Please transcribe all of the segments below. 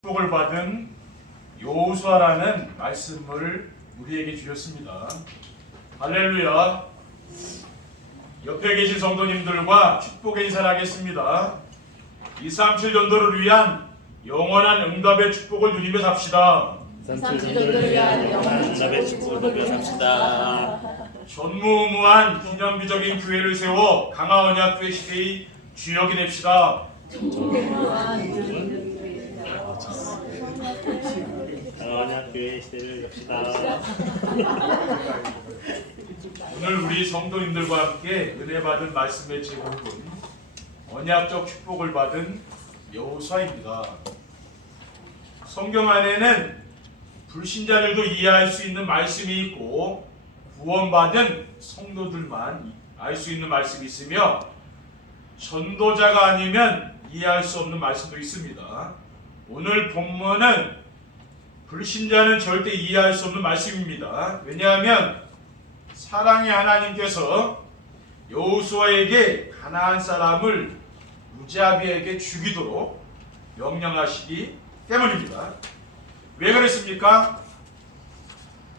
축복을 받은 여호수아라는 말씀을 우리에게 주셨습니다. 할렐루야. 옆에 계신 성도님들과 축복의 인사를 하겠습니다. 237 전도를 위한 영원한 응답의 축복을 누리며 삽시다. 237 전도를 위한 영원한 응답의 축복을 누리며 삽시다. 전무후무한 기념비적인 교회를 세워 강화언약교회 시대의 주역이 됩시다. 언약교회 시대를 엽시다. 오늘 우리 성도님들과 함께 은혜 받은 말씀의 제목은 언약적 축복을 받은 여호수아입니다. 성경 안에는 불신자들도 이해할 수 있는 말씀이 있고 구원받은 성도들만 알 수 있는 말씀이 있으며 전도자가 아니면 이해할 수 없는 말씀도 있습니다. 오늘 본문은 불신자는 절대 이해할 수 없는 말씀입니다. 왜냐하면 사랑의 하나님께서 여호수아에게 가나안 사람을 무자비에게 죽이도록 명령하시기 때문입니다. 왜 그랬습니까?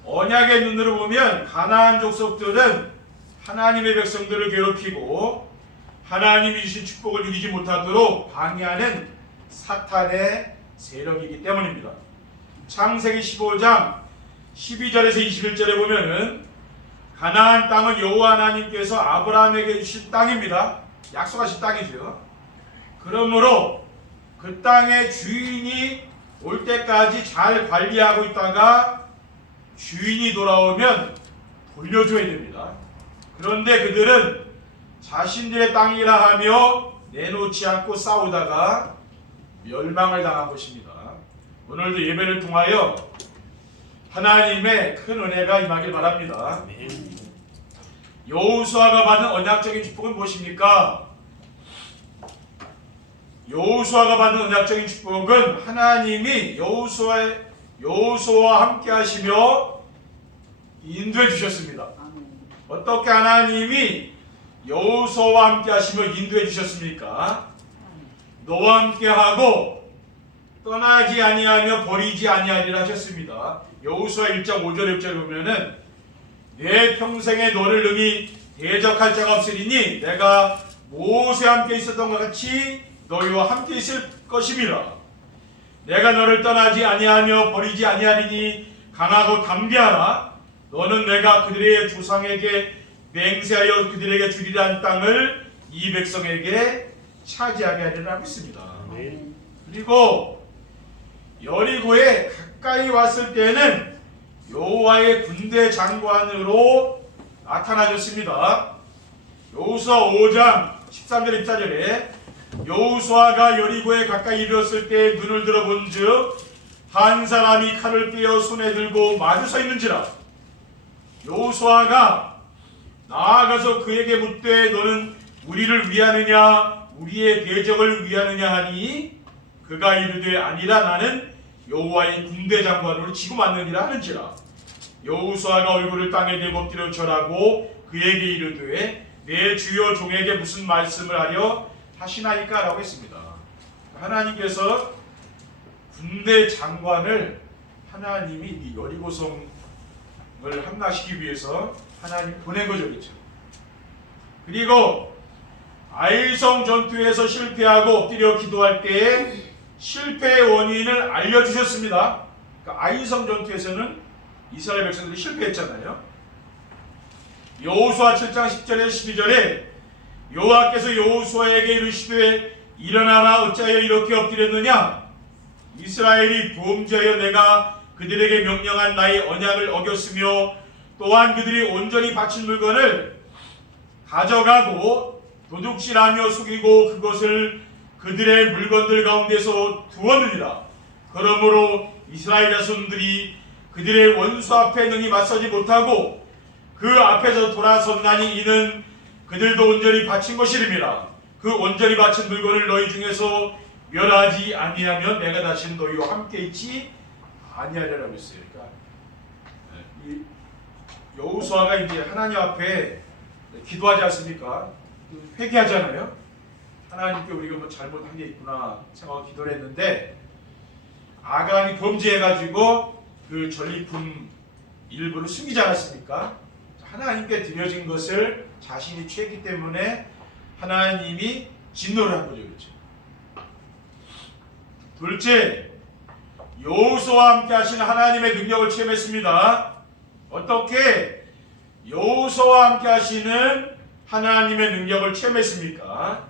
언약의 눈으로 보면 가나안 족속들은 하나님의 백성들을 괴롭히고 하나님이 주신 축복을 누리지 못하도록 방해하는 사탄의 세력이기 때문입니다. 창세기 15장 12절에서 21절에 보면은 가나안 땅은 여호와 하나님께서 아브라함에게 주신 땅입니다. 약속하신 땅이죠. 그러므로 그 땅의 주인이 올 때까지 잘 관리하고 있다가 주인이 돌아오면 돌려줘야 됩니다. 그런데 그들은 자신들의 땅이라 하며 내놓지 않고 싸우다가 멸망을 당한 것입니다. 오늘도 예배를 통하여 하나님의 큰 은혜가 임하길 바랍니다. 여호수아가 받은 언약적인 축복은 무엇입니까? 여호수아가 받은 언약적인 축복은 하나님이 여호수아와 함께 하시며 인도해 주셨습니다. 어떻게 하나님이 여호수아와 함께 하시며 인도해 주셨습니까? 너와 함께 하고 떠나지 아니하며 버리지 아니하리라 하셨습니다. 여호수아 1장 5절에 6절에 보면은 내 평생에 너를 능히 대적할 자가 없으리니 내가 모세와 함께 있었던 것 같이 너희와 함께 있을 것임이라. 내가 너를 떠나지 아니하며 버리지 아니하리니 강하고 담대하라. 너는 내가 그들의 조상에게 맹세하여 그들에게 주리란 땅을 이 백성에게 차지하게 하리라 했습니다. 그리고 여리고에 가까이 왔을 때는 여호와의 군대 장관으로 나타나셨습니다. 여호수아 5장 13절 14절에 여호수아가 여리고에 가까이 이르렀을 때 눈을 들어본즉 한 사람이 칼을 빼어 손에 들고 마주 서 있는지라. 여호수아가 나아가서 그에게 묻되 너는 우리를 위하느냐 우리의 대적을 위하느냐 하니 그가 이르되 아니라 나는 여호와의 군대 장관으로 지금 왔느니라 하는지라. 여호수아가 얼굴을 땅에 대고 엎드려 절하고 그에게 이르되 내 주여 종에게 무슨 말씀을 하려 하시나이까 라고 했습니다. 하나님께서 군대 장관을 하나님이 이 여리고성을 함락시키기 위해서 하나님 보낸 거죠. 그렇죠? 그리고 아이성 전투에서 실패하고 엎드려 기도할 때에 실패의 원인을 알려주셨습니다. 그러니까 아이성 전투에서는 이스라엘 백성들이 실패했잖아요. 여호수아 7장 10절에서 12절에 여호와께서 여호수아에게 이르시되 일어나라 어찌하여 이렇게 엎드렸느냐 이스라엘이 범죄하여 내가 그들에게 명령한 나의 언약을 어겼으며 또한 그들이 온전히 바친 물건을 가져가고 도둑질하며 속이고 그것을 그들의 물건들 가운데서 두었느니라. 그러므로 이스라엘 자손들이 그들의 원수 앞에 능히 맞서지 못하고 그 앞에서 돌아섰나니 이는 그들도 온전히 바친 것이름이라. 그 온전히 바친 물건을 너희 중에서 멸하지 아니하면 내가 다시는 너희와 함께 있지 아니하리라고 했어요. 그러니까 이 여호수아가 이제 하나님 앞에 기도하지 않습니까? 회개하잖아요. 하나님께 우리가 뭐 잘못한 게 있구나 생각하고 기도를 했는데 아간이 범죄해가지고 그 전리품 일부를 숨기지 않았습니까? 하나님께 드려진 것을 자신이 취했기 때문에 하나님이 진노를 한 거죠. 그렇죠? 둘째, 여호수아와 함께 하시는 하나님의 능력을 체험했습니다. 어떻게 여호수아와 함께 하시는 하나님의 능력을 체험했습니까?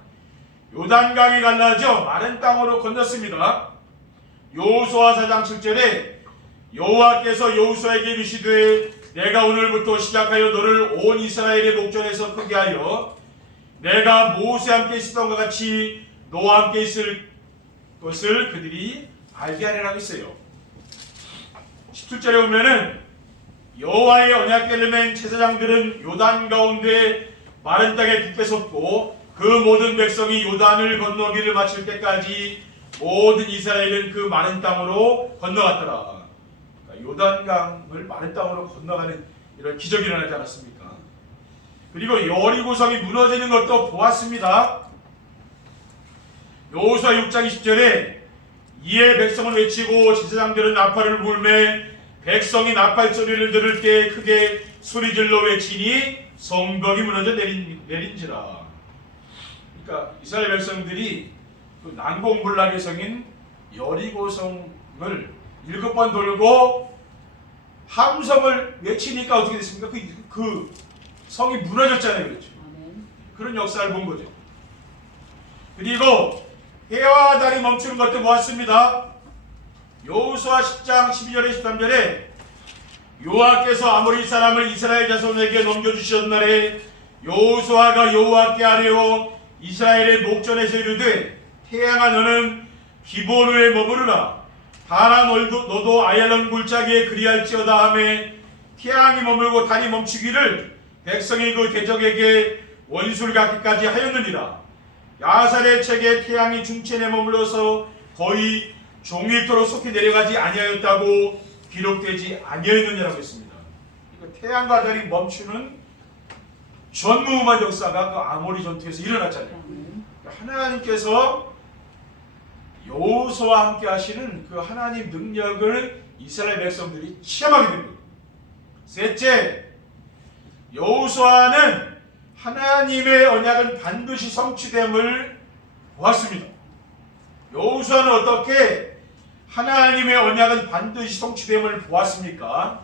요단강이 갈라져 마른 땅으로 건넜습니다. 여호수아 4장 7절에 여호와께서 여호수아에게 이르시되 내가 오늘부터 시작하여 너를 온 이스라엘의 목전에서 크게 하여 내가 모세와 함께 있었던 것 같이 너와 함께 있을 것을 그들이 알게 하리라고 했어요. 17절에 보면은 여호와의 언약궤를 맨 제사장들은 요단 가운데 마른 땅에 굳게 섰고 그 모든 백성이 요단을 건너기를 마칠 때까지 모든 이스라엘은 그 마른 땅으로 건너갔더라. 그러니까 요단강을 마른 땅으로 건너가는 이런 기적이 일어나지 않았습니까? 그리고 여리고성이 무너지는 것도 보았습니다. 여호수아 6장 20절에 이에 백성을 외치고 제사장들은 나팔을 불매 백성이 나팔 소리를 들을 때 크게 소리질러 외치니 성벽이 무너져 내린지라. 그러니까 이스라엘 백성들이 그 난공불락의 성인 여리고성을 7번 돌고 함성을 외치니까 어떻게 됐습니까? 그 성이 무너졌잖아요. 그렇죠? 그런 역사를 본 거죠. 그리고 해와 달이 멈추는 것도 보았습니다. 여호수아 10장 12절에 13절에 여호와께서 아모리 사람을 이스라엘 자손에게 넘겨주시던 날에 여호수아가 여호와께 아뢰어 이스라엘의 목전에서 이르되 태양아 너는 기브온에 머무르라. 다나 너도 아얄론 골짜기에 그리할지어다 하매 태양이 머물고 달이 멈추기를 백성이 그 대적에게 원수를 갖기까지 하였느니라. 야살의 책에 태양이 중천에 머물러서 거의 종일토록 속히 내려가지 아니하였다고 기록되지 아니하였느냐라고 했습니다. 그러니까 태양과 달이 멈추는 전무후무한 역사가 그 아모리 전투에서 일어났잖아요. 그러니까 하나님께서 여호수아와 함께 하시는 그 하나님 능력을 이스라엘 백성들이 체험하게 됩니다. 셋째, 여호수아는 하나님의 언약은 반드시 성취됨을 보았습니다. 여호수아는 어떻게 하나님의 언약은 반드시 성취됨을 보았습니까?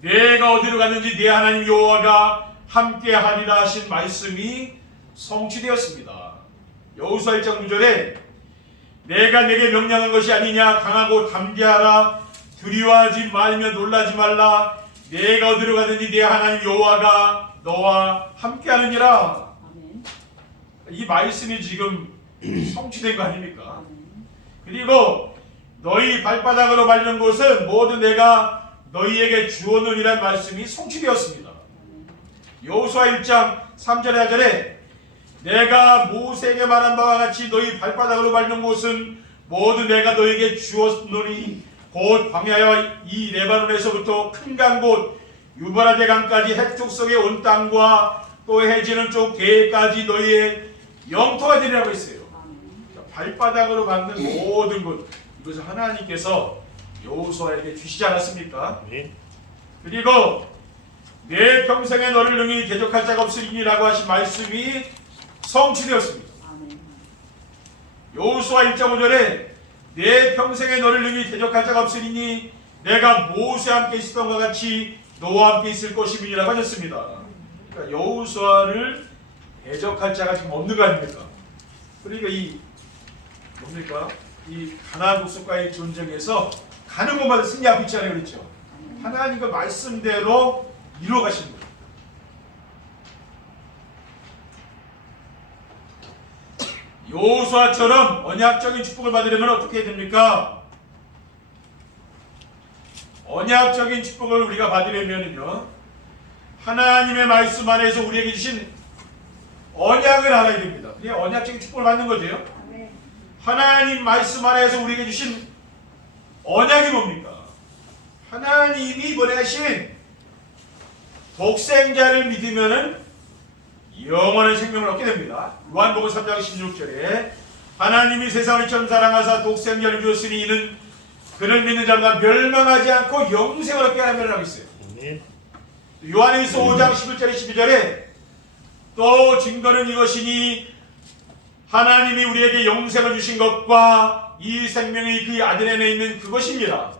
내가 어디로 가든지 네 하나님 여호와가 함께하리라 하신 말씀이 성취되었습니다. 여호수아 1장 9절에 내가 내게 명령한 것이 아니냐 강하고 담대하라 두려워하지 말며 놀라지 말라 내가 어디로 가든지 네 하나님 여호와가 너와 함께하느니라. 이 말씀이 지금 성취된 거 아닙니까? 그리고 너희 발바닥으로 밟는 곳은 모두 내가 너희에게 주었느니란 말씀이 성취되었습니다. 여호수아 1장 3절에 4절에 내가 모세에게 말한 바와 같이 너희 발바닥으로 밟는 곳은 모두 내가 너희에게 주었노니 곧 광야와 이 레바논에서부터 큰 강 곧 유브라데 강까지 해쪽 속의 온 땅과 또 해지는 쪽 대까지 너희의 영토가 되리라고 했어요. 발바닥으로 밟는 모든 것 이것을 하나님께서 여호수아에게 주시지 않았습니까? 네. 그리고 내 평생에 너를 능히 대적할 자가 없으리니라고 하신 말씀이 성취되었습니다. 여호수아 1장 5절에 내 평생에 너를 능히 대적할 자가 없으리니 내가 모세와 함께 있었던 것 같이 너와 함께 있을 것임이라고 하셨습니다. 그러니까 여호수아를 대적할 자가 지금 없는 거 아닙니까? 그러니까 이 뭡니까? 이 가나안 국수과의 전쟁에서 가는 곳마다 승리하고 있잖아요. 그렇죠? 하나님의 말씀대로 이루어 가시는 거예요. 여호수아처럼 언약적인 축복을 받으려면 어떻게 해야 됩니까? 언약적인 축복을 우리가 받으려면요 하나님의 말씀 안에서 우리에게 주신 언약을 알아야 됩니다. 그게 언약적인 축복을 받는 거죠. 하나님 말씀 안에서 우리에게 주신 언약이 뭡니까? 하나님이 보내신 독생자를 믿으면은 영원한 생명을 얻게 됩니다. 요한복음 3장 16절에 하나님이 세상을 처음 사랑하사 독생자를 주었으니 이는 그를 믿는 자마다 멸망하지 않고 영생을 얻게 하라고 하고 있어요. 아멘. 요한일서 5장 11절에 12절에 또 증거는 이것이니 하나님이 우리에게 영생을 주신 것과 이 생명이 그 아들 안에 있는 그것입니다.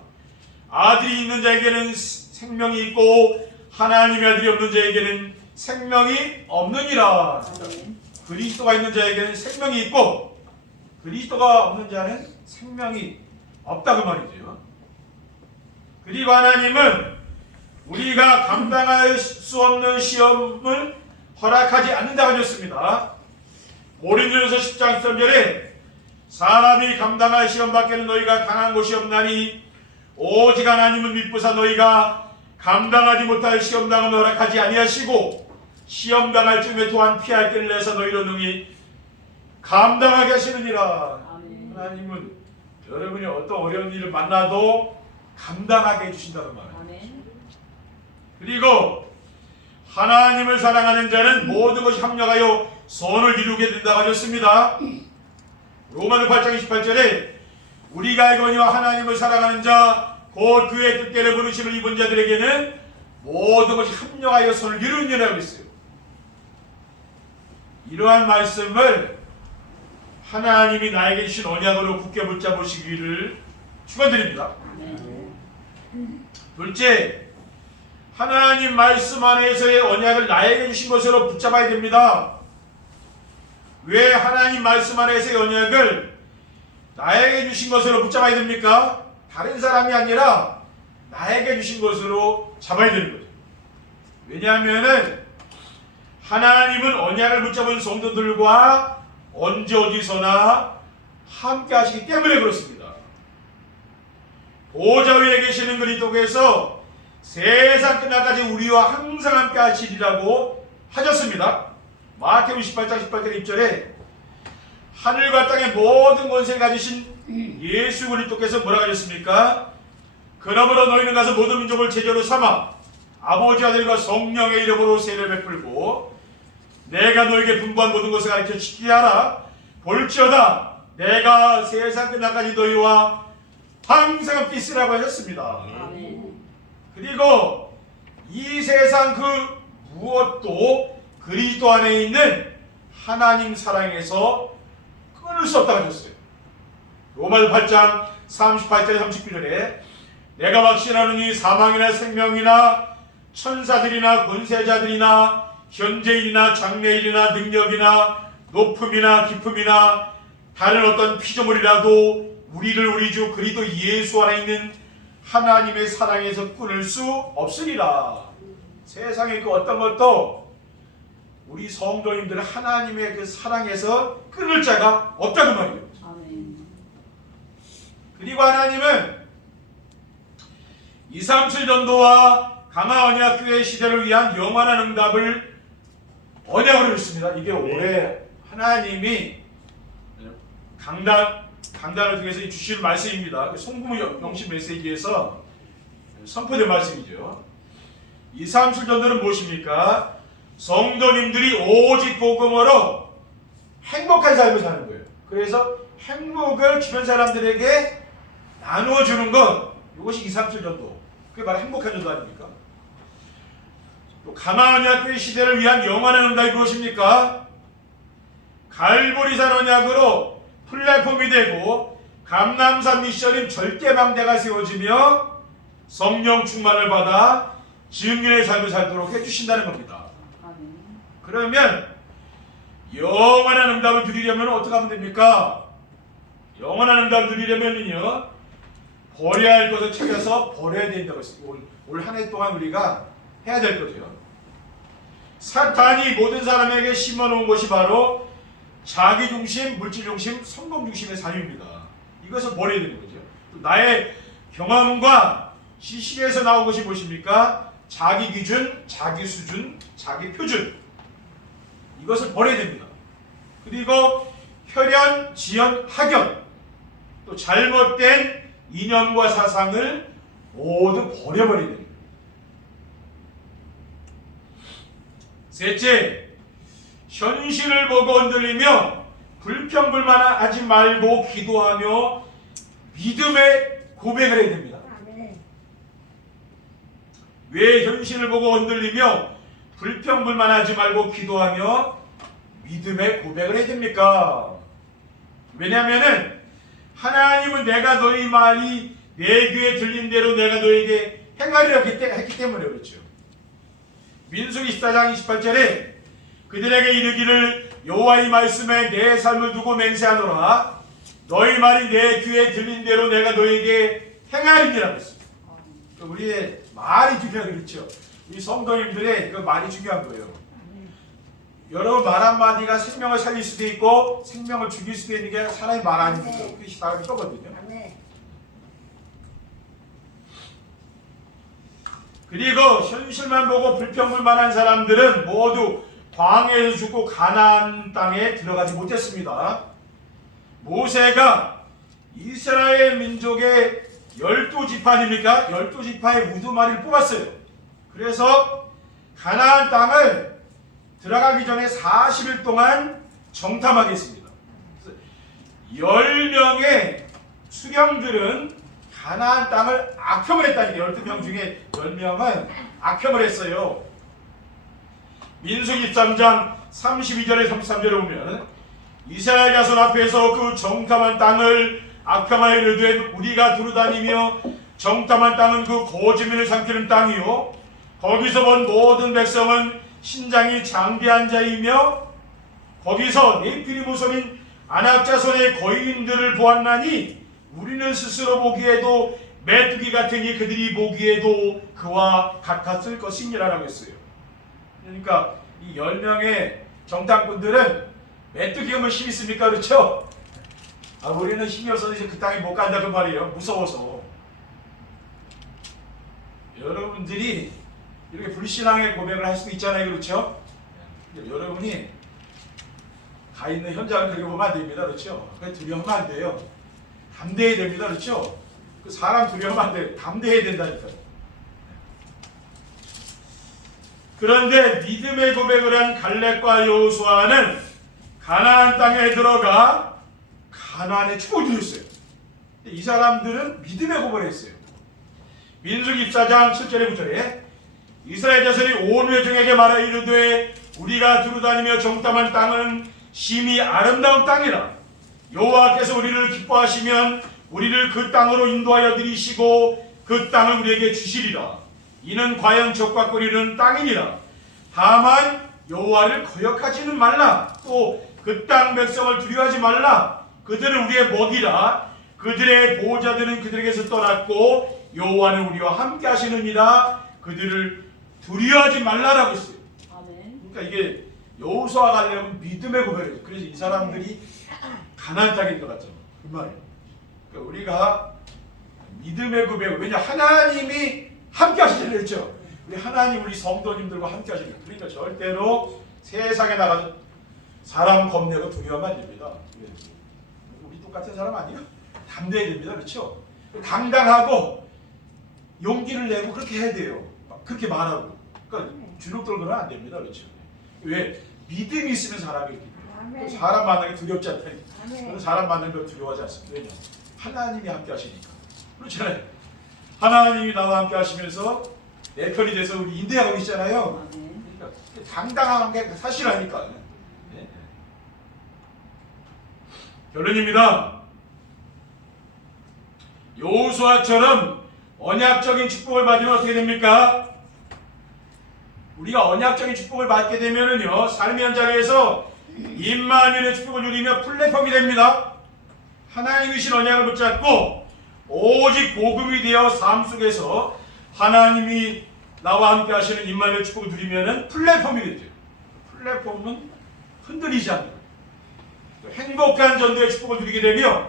아들이 있는 자에게는 생명이 있고 하나님의 아들이 없는 자에게는 생명이 없느니라. 그리스도가 있는 자에게는 생명이 있고 그리스도가 없는 자는 생명이 없다고 말이죠. 그리고 하나님은 우리가 감당할 수 없는 시험을 허락하지 않는다고 하셨습니다. 고린도전서 10장 13절에 사람이 감당할 시험 밖에는 너희가 강한 곳이 없나니 오직 하나님은 미쁘사 너희가 감당하지 못할 시험당을 허락하지 아니하시고 시험당할 쯤에 또한 피할 길을 내서 너희로 능히 감당하게 하시느니라. 하나님은 여러분이 어떤 어려운 일을 만나도 감당하게 해주신다는 말이에요. 그리고 하나님을 사랑하는 자는 모든 것이 합력하여 선을 이루게 된다고 하셨습니다. 로마서 8장 28절에 우리가 알거니와 하나님을 사랑하는 자 곧 그의 뜻대로 부르심을 입은 자들에게는 모든 것이 합력하여 선을 이루느니라고 했어요. 이러한 말씀을 하나님이 나에게 주신 언약으로 굳게 붙잡으시기를 축원드립니다. 둘째, 하나님 말씀 안에서의 언약을 나에게 주신 것으로 붙잡아야 됩니다. 왜 하나님 말씀 안에서의 언약을 나에게 주신 것으로 붙잡아야 됩니까? 다른 사람이 아니라 나에게 주신 것으로 잡아야 되는 거죠. 왜냐하면 하나님은 언약을 붙잡은 성도들과 언제 어디서나 함께 하시기 때문에 그렇습니다. 보좌 위에 계시는 그리스도께서 세상 끝날까지 우리와 항상 함께 하시리라고 하셨습니다. 마태복음 18장 18절 1절에 하늘과 땅의 모든 권세를 가지신 예수 그리스도께서 뭐라고 하셨습니까? 그러므로 너희는 가서 모든 민족을 제자로 삼아 아버지 아들과 성령의 이름으로 세례를 베풀고 내가 너에게 분부한 모든 것을 가르쳐 지키게 하라. 볼지어다 내가 세상 끝날까지 너희와 항상 함께 있으라고 하셨습니다. 그리고 이 세상 그 무엇도 그리스도 안에 있는 하나님 사랑에서 끊을 수 없다고 하셨어요. 로마서 8장 38절 39절에 내가 확신하노니 사망이나 생명이나 천사들이나 권세자들이나 현재일이나 장래일이나 능력이나 높음이나 깊음이나 다른 어떤 피조물이라도 우리를 우리 주 그리스도 예수 안에 있는 하나님의 사랑에서 끊을 수 없으리라. 세상의 그 어떤 것도 우리 성도님들 하나님의 그 사랑에서 끊을 자가 없다는 말이에요. 그리고 하나님은 237 전도와 강화 언약교회 시대를 위한 영원한 응답을 언약으로 했습니다. 이게 올해 하나님이 강단을 통해서 주신 말씀입니다. 송구무 영신 메시지에서 선포된 말씀이죠. 237 전도는 무엇입니까? 성도님들이 오직 복음으로 행복한 삶을 사는 거예요. 그래서 행복을 주변 사람들에게 나누어주는 것, 이것이 237 전도. 그게 바로 행복한 전도 아닙니까? 또 강화 언약교회 시대를 위한 영원한 응답이 무엇입니까? 갈보리산 언약으로 플랫폼이 되고 감남산 미션인 절대망대가 세워지며 성령 충만을 받아 증인의 삶을 살도록 해주신다는 겁니다. 그러면 영원한 응답을 누리려면 어떻게 하면 됩니까? 영원한 응답을 누리려면요, 버려야 할 것을 찾아서 버려야 된다고 했어요. 올 한 해 동안 우리가 해야 될 거죠. 사탄이 모든 사람에게 심어놓은 것이 바로 자기중심, 물질중심, 성공중심의 삶입니다. 이것을 버려야 되는 거죠. 나의 경험과 지식에서 나온 것이 무엇입니까? 자기 기준, 자기 수준, 자기 표준. 이것을 버려야 됩니다. 그리고 혈연, 지연, 학연, 또 잘못된 이념과 사상을 모두 버려버려야 됩니다. 셋째, 현실을 보고 흔들리며 불평불만하지 말고 기도하며 믿음의 고백을 해야 됩니다. 왜 현실을 보고 흔들리며 불평불만하지 말고 기도하며 믿음의 고백을 해야 됩니까? 왜냐하면은 하나님은 내가 너희 말이 내 귀에 들린 대로 내가 너에게 행하리라 했기 때문에 그렇죠. 민수기 14장 28절에 그들에게 이르기를 여호와의 말씀에 내 삶을 두고 맹세하노라. 너희 말이 내 귀에 들린 대로 내가 너에게 행하리니라 했습니다. 우리의 말이 중요하죠. 그렇죠. 우리 성도님들의 그 말이 중요한 거예요. 여러분 말 한마디가 생명을 살릴 수도 있고 생명을 죽일 수도 있는 게 사람의 말 아닙니까? 그게 사람이 떠거든요. 그리고 현실만 보고 불평불만한 사람들은 모두 광야에서 죽고 가나안 땅에 들어가지 못했습니다. 모세가 이스라엘 민족의 12지파 아닙니까? 12지파의 우두마리를 뽑았어요. 그래서 가나안 땅을 들어가기 전에 40일 동안 정탐하겠습니다. 10명의 수령들은 가나안 땅을 악평을 했다니까. 12명 중에 10명은 악평을 했어요. 민수기 13장 32절에 33절에 보면 이스라엘 자손 앞에서 그 정탐한 땅을 악평하여 이르되 우리가 두루다니며 정탐한 땅은 그 거주민을 삼키는 땅이요 거기서 본 모든 백성은 신장이 장대한 자이며 거기서 네피림 후손인 아낙 자손의 거인들을 보았나니 우리는 스스로 보기에도 메뚜기 같으니 그들이 보기에도 그와 같았을 것이니라라고 했어요. 그러니까 이 10명의 정탐꾼들은 메뚜기가 뭐 힘이 있습니까? 그렇죠? 우리는 힘이 없어서 이제 그 땅에 못 간다 그 말이에요. 무서워서. 여러분들이 이렇게 불신앙의 고백을 할 수도 있잖아요. 그렇죠? 여러분이 가 있는 현장을 그렇게 보면 안 됩니다. 그렇죠? 두려우면 안 돼요. 담대해야 됩니다. 그렇죠? 그 사람 두려우면 안 돼요. 담대해야 된다니까요. 그런데 믿음의 고백을 한 갈렙과 여호수아는 가나안 땅에 들어가 가나안의 축복을 누렸어요. 이 사람들은 믿음의 고백을 했어요. 민수기 14장 7절에 9절에 이스라엘 자손이 온 회중에게 말하 이르되 우리가 두루다니며 정탐한 땅은 심히 아름다운 땅이라. 여호와께서 우리를 기뻐하시면 우리를 그 땅으로 인도하여 들이시고 그 땅을 우리에게 주시리라. 이는 과연 적과 꿀이는 땅이니라. 다만 여호와를 거역하지는 말라. 또 그 땅 백성을 두려워하지 말라. 그들은 우리의 먹이라. 그들의 보호자들은 그들에게서 떠났고 여호와는 우리와 함께 하시느니라. 그들을 두려워하지 말라라고 했어요. 그러니까 이게 여호수아 갈렙은 믿음의 고백이에요. 그래서 이 사람들이 가나안 땅인 것 같잖아요. 그 말이에요. 그러니까 우리가 믿음의 고백, 왜냐 하나님이 함께 하시잖아요. 그렇죠? 우리 하나님 우리 성도님들과 함께 하시는 거예요. 그러니까 절대로 세상에 나가서 사람 겁내고 두려워하면 안 됩니다. 우리 똑같은 사람 아니에요? 담대해야 됩니다. 그렇죠? 당당하고 용기를 내고 그렇게 해야 돼요. 그렇게 말하고. 그러니까 주눅 들고는 안 됩니다. 그렇죠? 왜? 믿음이 있으면 사람이 이렇게 돼요. 사람 만나기 두렵지 않다니까. 사람 만나는 걸 두려워하지 않습니다. 왜냐? 하나님이 함께 하시니까. 그렇잖아요. 하나님이 나와 함께 하시면서 내 편이 돼서 우리 인도하고 있잖아요. 그러니까 당당한 게 사실하니까. 네. 결론입니다. 여호수아처럼 언약적인 축복을 받으면 어떻게 됩니까? 우리가 언약적인 축복을 받게 되면은요, 삶의 현장에서 임마누엘의 축복을 누리며 플랫폼이 됩니다. 하나님이 주신 언약을 붙잡고 오직 복음이 되어 삶 속에서 하나님이 나와 함께 하시는 임마누엘 축복을 누리면은 플랫폼이 되죠. 플랫폼은 흔들리지 않는 거예요. 행복한 전도의 축복을 누리게 되면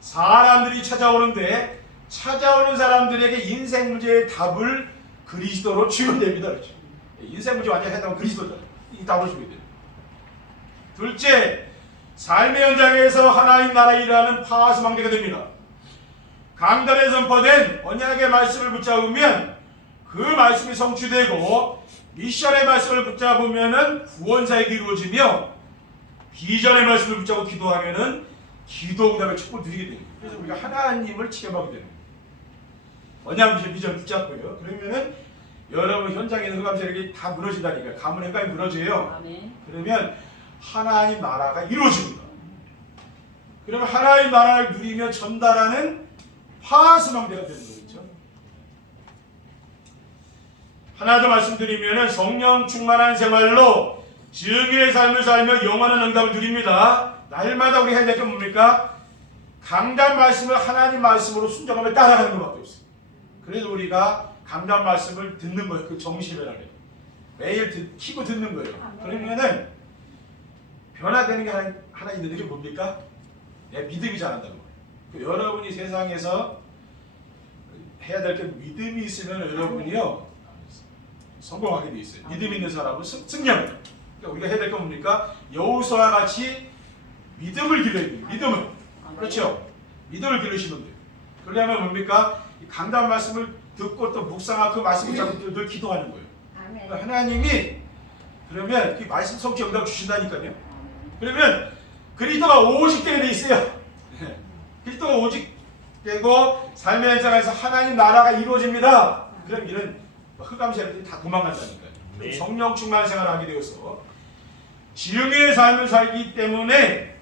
사람들이 찾아오는데 찾아오는 사람들에게 인생 문제의 답을 그리스도로 주면 됩니다. 그렇죠? 인생 문제 완전히 해당하면 그리스도잖아요. 이 답을 주게 돼요. 둘째, 삶의 현장에서 하나님 나라 일하는 파수망대가 됩니다. 강단에 선포된 언약의 말씀을 붙잡으면 그 말씀이 성취되고 미션의 말씀을 붙잡으면 구원사역이 이루어지며 비전의 말씀을 붙잡고 기도하면은 기도 응답의 축복을 누리게 됩니다. 그래서 우리가 하나님을 체험하게 되는 거예요. 언약 비전 붙잡고요. 그러면은 여러분 현장에 있는 흑암세력이 다 무너진다니까. 가문 흑암이 무너져요. 아멘. 그러면 하나님 나라가 이루어집니다. 그러면 하나님 나라를 누리며 전달하는 화수망대가 되는 거겠죠. 하나 더 말씀드리면 성령 충만한 생활로 증인의 삶을 살며 영원한 응답을 누립니다. 날마다 우리 해야 될 게 뭡니까? 강단 말씀을 하나님 말씀으로 순종하며 따라가는 것밖에 없어요. 그래서 우리가 강단 말씀을 듣는 거예요. 그 정신을 하래. 매일 키고 듣는 거예요. 그러면은 변화되는 게 하나 있는데 그게 뭡니까? 내 믿음이 자란다는 거예요. 여러분이 세상에서 해야 될 게 믿음이 있으면 여러분이요 성공하게 돼 있어요. 믿음 있는 사람은 승리합니다. 그러니까 우리가 해야 될 건 뭡니까? 여호수아와 같이 믿음을 길러야 돼요. 믿음을. 그렇죠? 믿음을 기르시면 돼요. 그러려면 뭡니까? 이 강단 말씀을 듣고 또 묵상하고 그 말씀을 잡고 늘 기도하는 거예요. 그러니까 하나님이 그러면 그 말씀 성취 응답 주신다니까요. 그러면 그리스도가 오직 되게 돼 있어요. 그리스도가 오직 되고 삶의 현장에서 하나님 나라가 이루어집니다. 그럼 이런 흑암 세력들이 다 도망간다니까요. 네. 성령 충만 생활을 하게 되어서 지응의 삶을 살기 때문에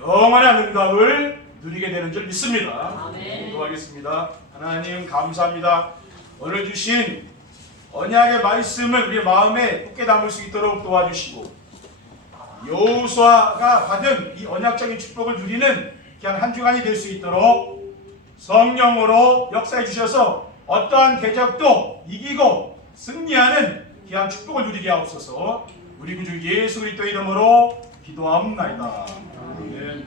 영원한 응답을 누리게 되는 줄 믿습니다. 아멘. 기도하겠습니다. 하나님 감사합니다. 오늘 주신 언약의 말씀을 우리 마음에 굳게 담을 수 있도록 도와주시고 여호수아가 받은 이 언약적인 축복을 누리는 그냥 한 주간이 될 수 있도록 성령으로 역사해 주셔서 어떠한 대적도 이기고 승리하는 귀한 축복을 누리게 하옵소서. 우리 구주 예수 그리스도의 이름으로 기도하옵나이다. 아멘.